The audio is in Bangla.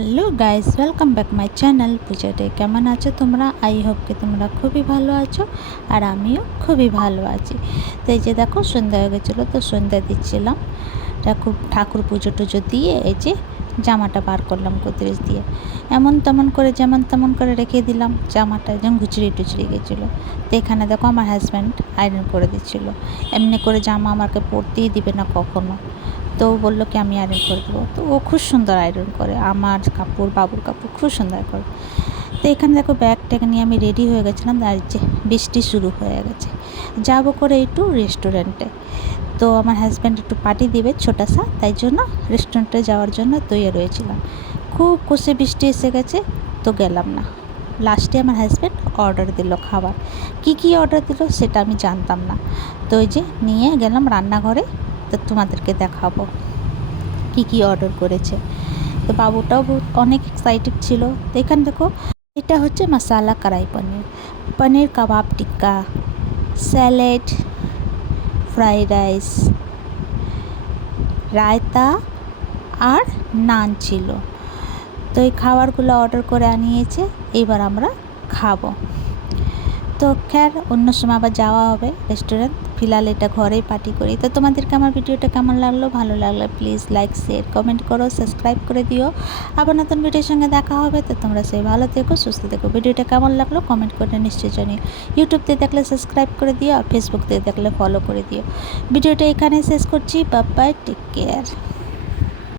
Hello guys, welcome back my channel Puja day. কেমন আছো তোমরা? আই হোপ কি তোমরা খুবই ভালো আছো, আর আমিও খুবই ভালো আছি। তো এই যে দেখো, সন্ধ্যা হয়ে গেছিলো, তো সন্ধ্যা দিচ্ছিলাম। ঠাকুর পুজো টুজো দিয়ে এই যে জামাটা বার করলাম গোদরেজ দিয়ে। যেমন তেমন করে রেখে দিলাম। জামাটা একদম ঘুচড়ি টুচড়ি গেছিলো। তো এখানে দেখো আমার হাজব্যান্ড আয়রন করে দিচ্ছিলো। এমনি করে জামা আমাকে পরতেই দিবে না কখনো। তো বললো কি আমি আয়রন করে দেবো। তো ও খুব সুন্দর আয়রন করে, আমার কাপড়, বাবুর কাপড় খুব সুন্দর করে। তো এখানে দেখো ব্যাগ ট্যাগ নিয়ে আমি রেডি হয়ে গেছিলাম। আর যে বৃষ্টি শুরু হয়ে গেছে, যাবো করে একটু রেস্টুরেন্টে। তো আমার হাজব্যান্ড একটু পার্টি দিবে ছোটাসা, তাই জন্য রেস্টুরেন্টে যাওয়ার জন্য তৈরি রয়েছিলাম। খুব কষে বৃষ্টি এসে গেছে, তো গেলাম না। লাস্টে আমার হাজব্যান্ড অর্ডার দিল খাবার। কি অর্ডার দিল সেটা আমি জানতাম না। তো ওই যে নিয়ে গেলাম রান্নাঘরে, তো তোমাদেরকে দেখাবো কি অর্ডার করেছে। তো বাবুটাও অনেক এক্সাইটেড ছিল। তো এখানে দেখো, এটা হচ্ছে মশালা কড়াই পনির, পনির কাবাব টিক্কা, স্যালাড, ফ্রাইড রাইস, রায়তা আর নান ছিল। তো এই খাবারগুলো অর্ডার করে আনিয়েছে, এবার আমরা খাবো। তো খ্যার অন্য সময় আবার যাওয়া হবে রেস্টুরেন্ট, ফিলহাল এটা ঘরেই পার্টি করি। তো তোমাদেরকে আমার ভিডিওটা কেমন লাগলো? ভালো লাগলে প্লিজ লাইক, শেয়ার, কমেন্ট করো, সাবস্ক্রাইব করে দিও। আবার নতুন ভিডিওর সঙ্গে দেখা হবে। তো তোমরা সবাই ভালো থেকো, সুস্থ থেকো। ভিডিওটা কেমন লাগলো কমেন্ট করে নিশ্চয়ই জানিও। ইউটিউব থেকে দেখলে সাবস্ক্রাইব করে দিও, আর ফেসবুক থেকে দেখলে ফলো করে দিও। ভিডিওটা এখানে শেষ করছি। Bye bye, take care.